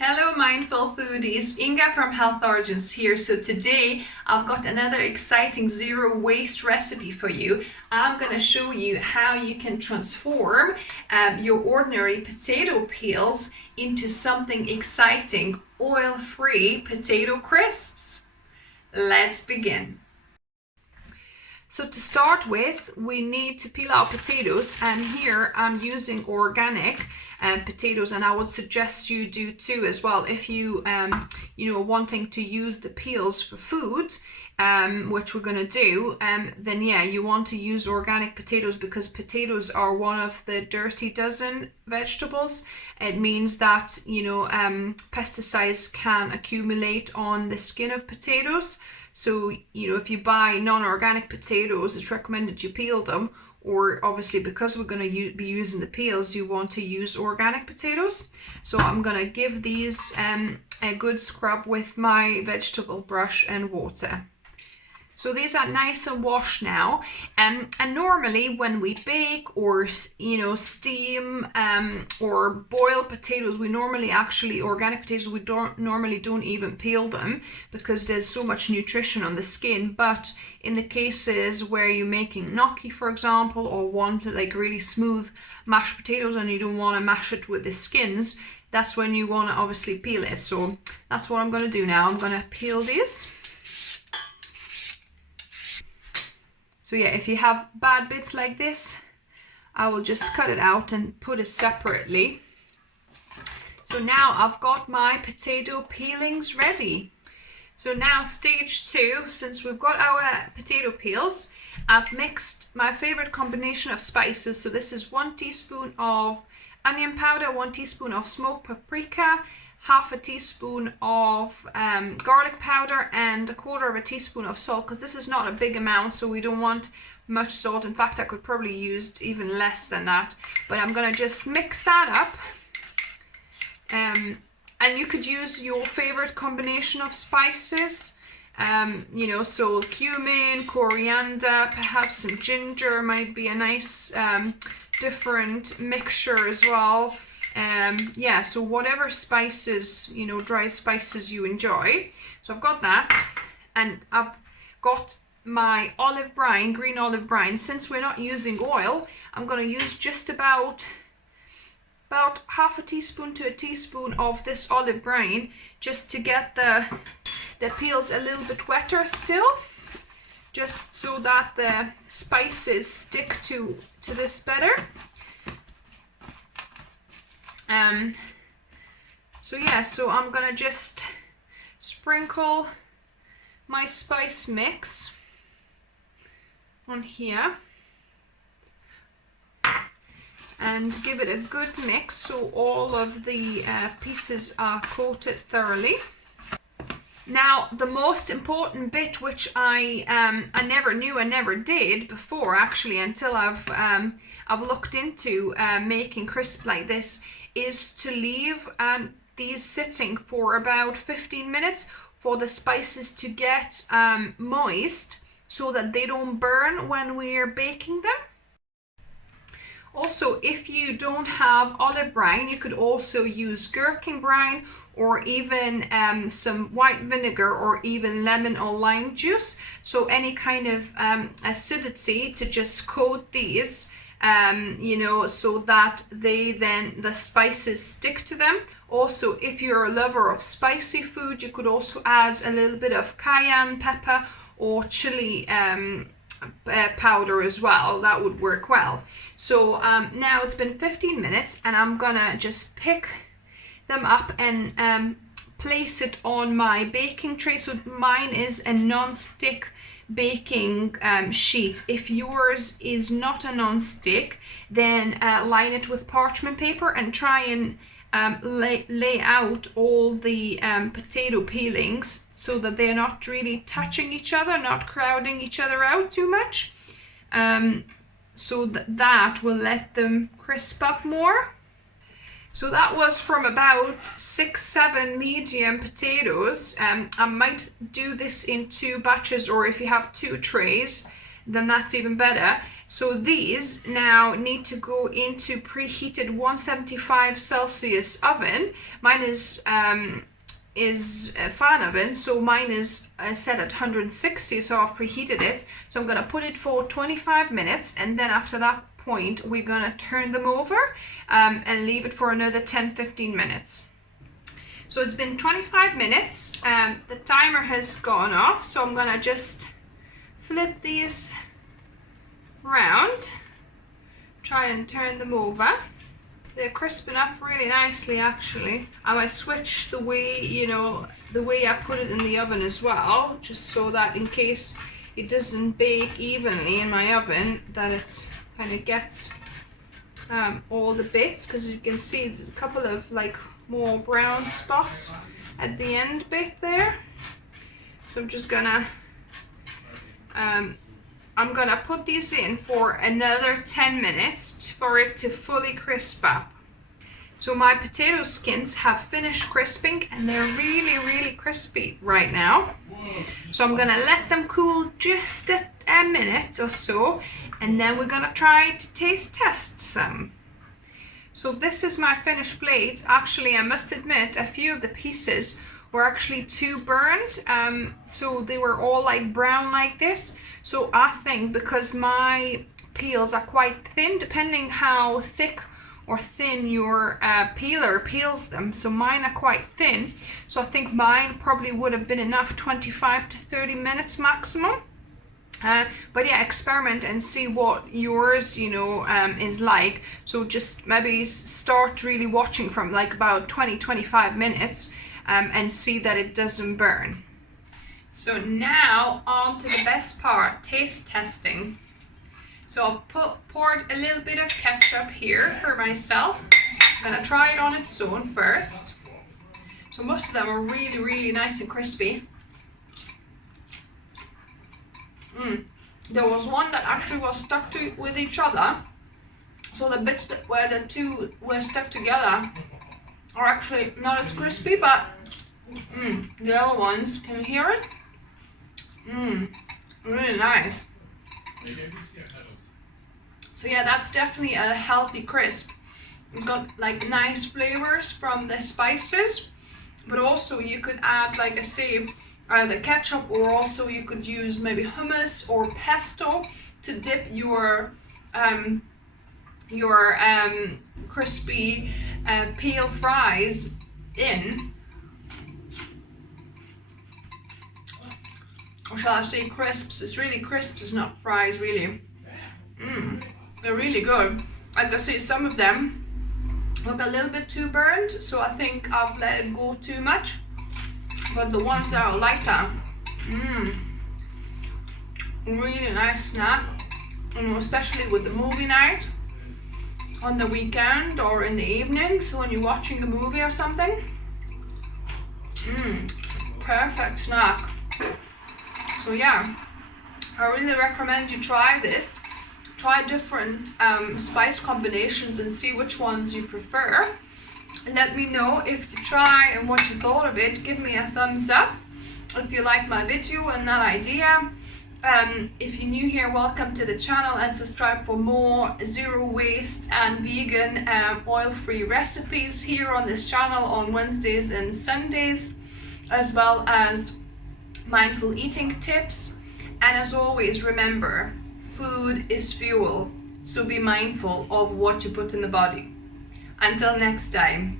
Hello mindful foodies, Inga from Health Origins here. So today I've got another exciting zero waste recipe for you. I'm going to show you how you can transform your ordinary potato peels into something exciting, oil-free potato crisps. Let's begin. So to start with, we need to peel our potatoes, and here I'm using organic potatoes, and I would suggest you do too as well if you wanting to use the peels for food, which we're going to do, then yeah, you want to use organic potatoes because potatoes are one of the dirty dozen vegetables. It means that pesticides can accumulate on the skin of potatoes. So, if you buy non-organic potatoes, it's recommended you peel them, or obviously because we're going to be using the peels, you want to use organic potatoes. So I'm going to give these a good scrub with my vegetable brush and water. So these are nice and washed now, and normally when we bake or steam or boil potatoes, we normally organic potatoes, we don't even peel them because there's so much nutrition on the skin. But in the cases where you're making gnocchi, for example, or want like really smooth mashed potatoes and you don't want to mash it with the skins, that's when you want to obviously peel it. So that's what I'm going to do now. I'm going to peel these. So yeah, if you have bad bits like this, I will just cut it out and put it separately. So now I've got my potato peelings ready. So now stage 2, since we've got our potato peels, I've mixed my favorite combination of spices. So this is 1 teaspoon of onion powder, 1 teaspoon of smoked paprika, half a teaspoon of garlic powder, and 1/4 teaspoon of salt, because this is not a big amount, so we don't want much salt. In fact, I could probably use even less than that, but I'm gonna just mix that up. And you could use your favorite combination of spices, so cumin, coriander, perhaps some ginger might be a nice different mixture as well. So whatever spices, dry spices you enjoy. So I've got that, and I've got my olive brine, green olive brine. Since we're not using oil, I'm going to use just about half a teaspoon to a teaspoon of this olive brine, just to get the peels a little bit wetter still, just so that the spices stick to this better. So I'm gonna just sprinkle my spice mix on here and give it a good mix so all of the pieces are coated thoroughly. Now, the most important bit, which I never knew, I never did before actually, until I've looked into making crisps like this, is to leave these sitting for about 15 minutes for the spices to get moist, so that they don't burn when we're baking them. Also, if you don't have olive brine, you could also use gherkin brine, or even some white vinegar, or even lemon or lime juice. So any kind of acidity to just coat these, so that the spices stick to them. Also, if you're a lover of spicy food, you could also add a little bit of cayenne pepper or chilli powder as well. That would work well. So now it's been 15 minutes, and I'm gonna just pick them up and place it on my baking tray. So mine is a non-stick baking sheet. If yours is not a non-stick, then line it with parchment paper and try and lay out all the potato peelings so that they're not really touching each other, not crowding each other out too much, so that will let them crisp up more. So that was from about 6-7 medium potatoes. I might do this in 2 batches, or if you have 2 trays, then that's even better. So these now need to go into preheated 175 Celsius oven. Mine is a fan oven, so mine is set at 160, so I've preheated it. So I'm gonna put it for 25 minutes, and then after that point we're gonna turn them over and leave it for another 10-15 minutes. So it's been 25 minutes, the timer has gone off, so I'm gonna just flip these round, try and turn them over. They're crisping up really nicely actually. I might switch the way, the way I put it in the oven as well, just so that in case it doesn't bake evenly in my oven, that it kind of gets all the bits, because you can see there's a couple of like more brown spots at the end bit there. So I'm just gonna I'm gonna put these in for another 10 minutes for it to fully crisp up. So my potato skins have finished crisping and they're really crispy right now. So I'm gonna let them cool just a minute or so, and then we're gonna try to taste test some. So this is my finished plate. Actually, I must admit, a few of the pieces were actually too burnt, so they were all like brown like this. So I think because my peels are quite thin, depending how thick or thin your peeler peels them, so mine are quite thin, so I think mine probably would have been enough, 25 to 30 minutes maximum. But yeah, experiment and see what yours is like. So just maybe start really watching from like about 20-25 minutes and see that it doesn't burn. So now on to the best part, taste testing. So I've poured a little bit of ketchup here for myself. I'm gonna try it on its own first. So most of them are really nice and crispy. There was one that actually was stuck with each other. So the bits where the two were stuck together are actually not as crispy, but the other ones, can you hear it? Really nice. So yeah, that's definitely a healthy crisp. It's got like nice flavors from the spices, but also you could add, like I say, the ketchup, or also you could use maybe hummus or pesto to dip your crispy peel fries in. Or shall I say crisps? It's really crisps, it's not fries really. They're really good. Like I say, some of them look a little bit too burnt, so I think I've let it go too much. But the ones that are lighter, really nice snack, especially with the movie night on the weekend or in the evening. So when you're watching a movie or something, perfect snack. So yeah, I really recommend you try this. Try different spice combinations and see which ones you prefer. Let me know if you try and what you thought of it. Give me a thumbs up if you like my video and that idea. If you're new here, welcome to the channel, and subscribe for more zero waste and vegan oil-free recipes here on this channel on Wednesdays and Sundays, as well as mindful eating tips. And as always, remember, food is fuel, so be mindful of what you put in the body. Until next time.